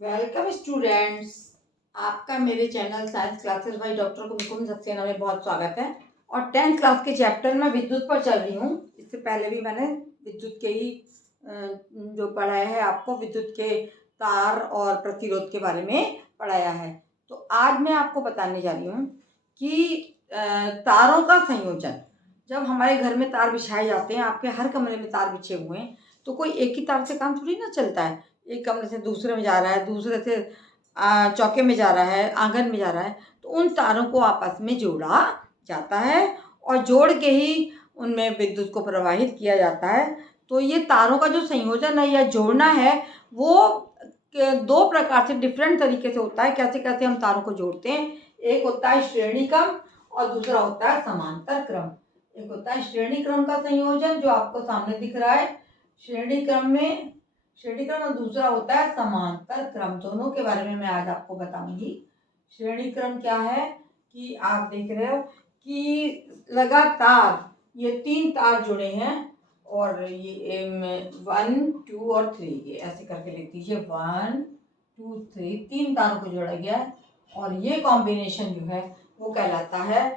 Welcome students. आपका मेरे channel science classes by doctor Kumkum Saxena में बहुत स्वागत है। और 10th क्लास के चैप्टर में विद्युत पर चल रही हूँ। इससे पहले भी मैंने विद्युत के ही जो पढ़ाया है, आपको विद्युत के तार और प्रतिरोध के बारे में पढ़ाया है। तो आज मैं आपको बताने जा रही हूँ कि तारों का संयोजन। जब हमारे घर में तार बिछाए जाते हैं, आपके हर कमरे में तार बिछे हुए हैं, तो कोई एक ही तार से काम थोड़ी ना चलता है। एक कमरे से दूसरे में जा रहा है, दूसरे से चौके में जा रहा है, आंगन में जा रहा है, तो उन तारों को आपस में जोड़ा जाता है और जोड़ के ही उनमें विद्युत को प्रवाहित किया जाता है। तो ये तारों का जो संयोजन है या जोड़ना है, वो दो प्रकार से डिफरेंट तरीके से होता है। कैसे कैसे हम तारों को जोड़ते हैं, एक होता है श्रेणी क्रम और दूसरा होता है समांतर क्रम। एक होता है श्रेणी क्रम का संयोजन जो आपको सामने दिख रहा है, श्रेणी क्रम, और दूसरा होता है समांतर क्रम। दोनों के बारे में मैं आज आपको बताऊंगी। श्रेणी क्रम क्या है कि आप देख रहे हो कि लगातार ये 3 तार जुड़े हैं और ये 1 2 और 3, ये ऐसे करके लिख दीजिए। 1 2 3 3 तारों को जोड़ा गया है और ये कॉम्बिनेशन जो है वो कहलाता है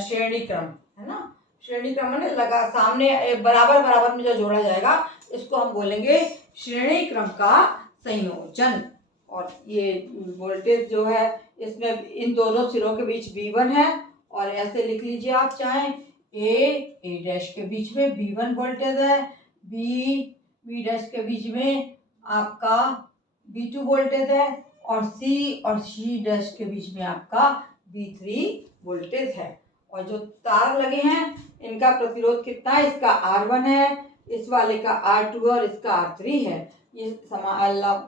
श्रेणी क्रम, है ना। श्रेणी क्रम में लगा सामने बराबर बराबर में जो जोड़ा जाएगा, इसको हम बोलेंगे श्रेणी क्रम का संयोजन। और ये वोल्टेज जो है, इसमें इन दोनों सिरों के बीच V1 है और ऐसे लिख लीजिए आप चाहें, A डैश के बीच में V1 वोल्टेज है, B डैश के बीच में आपका V2 वोल्टेज है और C डैश के बीच में आपका V3 वोल्टेज है। और जो तार लगे हैं इनका प्रतिरोध कितना है, इसका R1 है, इस वाले का R2 और इसका R3 है। ये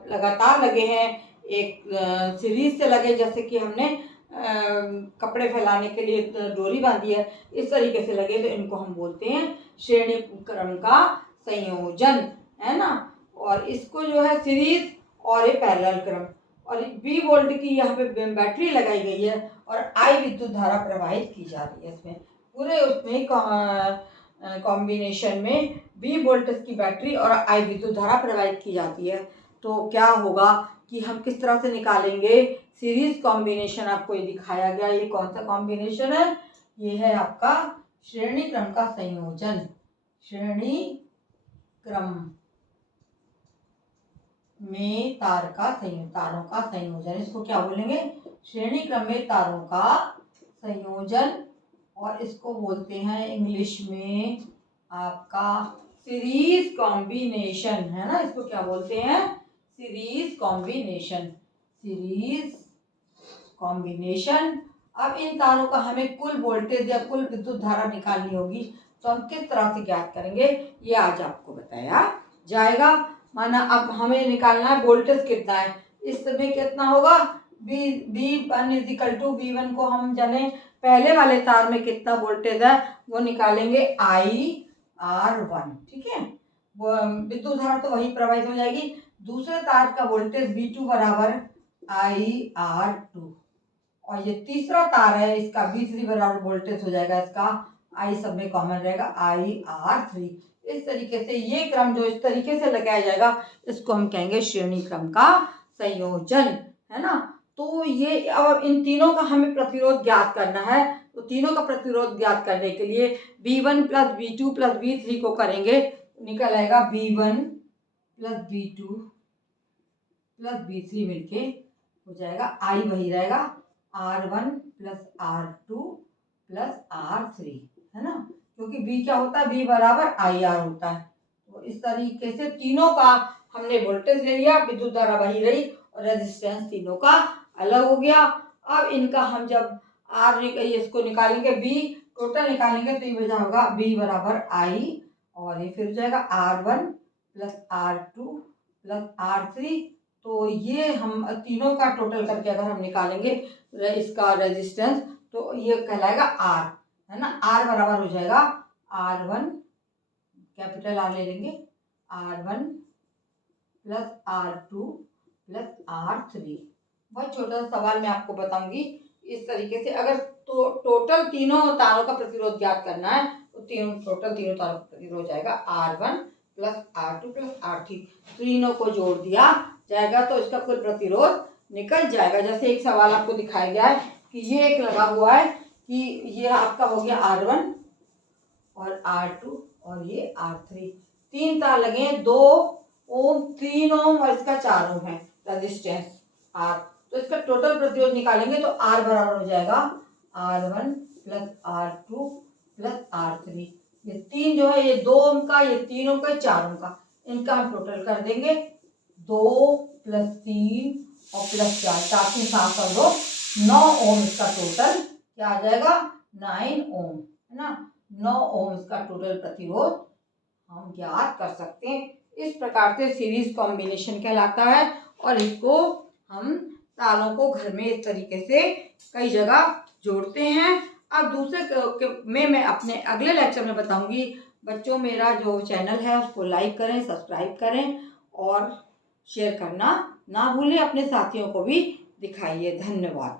लगातार लगे हैं, एक सीरीज से लगे, जैसे कि हमने कपड़े फैलाने के लिए डोरी बांधी है, इस तरीके से लगे, तो इनको हम बोलते हैं श्रेणी क्रम का संयोजन, है ना। और इसको जो है सीरीज और ये पैरेलल क्रम। और 20 वोल्ट की यहाँ पे बैटरी लगाई गई है और I विद्युत धारा प्रवाहित की जा रही है। इसमें पूरे उसमें कॉम्बिनेशन में 20 वोल्ट की बैटरी और I विद्युत धारा प्रवाहित की जाती है। तो क्या होगा कि हम किस तरह से निकालेंगे सीरीज कॉम्बिनेशन। आपको ये दिखाया गया, ये कौन सा कॉम्बिनेशन है, ये है आपका श्रेणी क्रम का संयोजन। श्रेणी क्रम में तारों का संयोजन, इसको क्या बोलेंगे, श्रेणी क्रम में तारों का संयोजन। और इसको बोलते हैं इंग्लिश में आपका सीरीज कॉम्बिनेशन, है ना। इसको क्या बोलते हैं, सीरीज कॉम्बिनेशन। अब इन तारों का हमें कुल वोल्टेज या कुल विद्युत धारा निकालनी होगी, तो हम किस तरह से ज्ञात करेंगे, ये आज आपको बताया जाएगा। माना अब हमें निकालना है वोल्टेज कितना है, इस समय कितना होगा, V1 = V1 को हम जाने पहले वाले तार में कितना वोल्टेज है वो निकालेंगे, IR1, ठीक है। विद्युत धारा तो वही प्रवाहित हो जाएगी। दूसरे तार का वोल्टेज V2 बराबर IR2 और ये तीसरा तार है, इसका V3 बराबर वोल्टेज हो जाएगा, इसका I सब में कॉमन रहेगा, IR3। इस तरीके से ये क्रम जो इस तरीके से लगाया जाएगा, इसको हम कहेंगे श्रेणी क्रम का संयोजन, है ना। तो ये अब इन तीनों का हमें प्रतिरोध ज्ञात करना है। तो तीनों का प्रतिरोध ज्ञात करने के लिए V1 + V2 + V3 को करेंगे, निकल आएगा V1 + V2 + V3 मिलके हो जाएगा, I वही रहेगा, R1 + R2 + R3, है ना। क्योंकि V क्या होता है, V बराबर IR होता है। तो इस तरीके से तीनों का हमने वोल्टेज ले लिया, विद्युत धारा वही रही और रेजिस्टेंस तीनों का अलग हो गया। अब इनका हम जब इसको निकालेंगे, V टोटल निकालेंगे, तो ये वजह होगा V बराबर I और ये फिर हो जाएगा R1 + R2 + R3। तो ये हम तीनों का टोटल करके अगर हम निकालेंगे इसका रेजिस्टेंस, तो ये कहलाएगा R, है ना। R बराबर हो जाएगा R1, कैपिटल R ले लेंगे, R1 + R2 + R3। बहुत छोटा सा सवाल मैं आपको बताऊंगी इस तरीके से। अगर तो टोटल तीनों तारों का प्रतिरोध ज्ञात करना है, तो टोटल तीनों तारों का प्रतिरोध हो जाएगा R1 + R2 + R3। तीनों को जोड़ दिया जाएगा तो इसका कुल प्रतिरोध निकल जाएगा। जैसे एक सवाल आपको दिखाया गया है कि ये एक लगा हुआ है कि ये आपका हो गया R1 और R2 और ये R3, 3 तार लगे हैं, 2 ओम, 3 ओम और इसका 4 ओम है रेजिस्टेंस R। तो इसका टोटल प्रतिरोध निकालेंगे तो R बराबर हो जाएगा R1 plus R2 plus R3। ये 3 जो है, ये 2 ओम का, ये 3 ओम का, 4 ओम का, इनका हम टोटल कर देंगे 2 प्लस 3 और प्लस 4, 4 से 7 और 2 9 ओम इसका टोटल क्या आ जाएगा 9 ओम, है ना। 9 ओम इसका टोटल प्रतिरोध हम ज्ञात कर सकते हैं। इस प्रकार से सीरीज कॉम्बिनेशन कहलाता है और इसको हम तारों को घर में इस तरीके से कई जगह जोड़ते हैं। अब दूसरे में मैं अपने अगले लेक्चर में बताऊंगी। बच्चों, मेरा जो चैनल है उसको लाइक करें, सब्सक्राइब करें और शेयर करना ना भूलें, अपने साथियों को भी दिखाइए। धन्यवाद।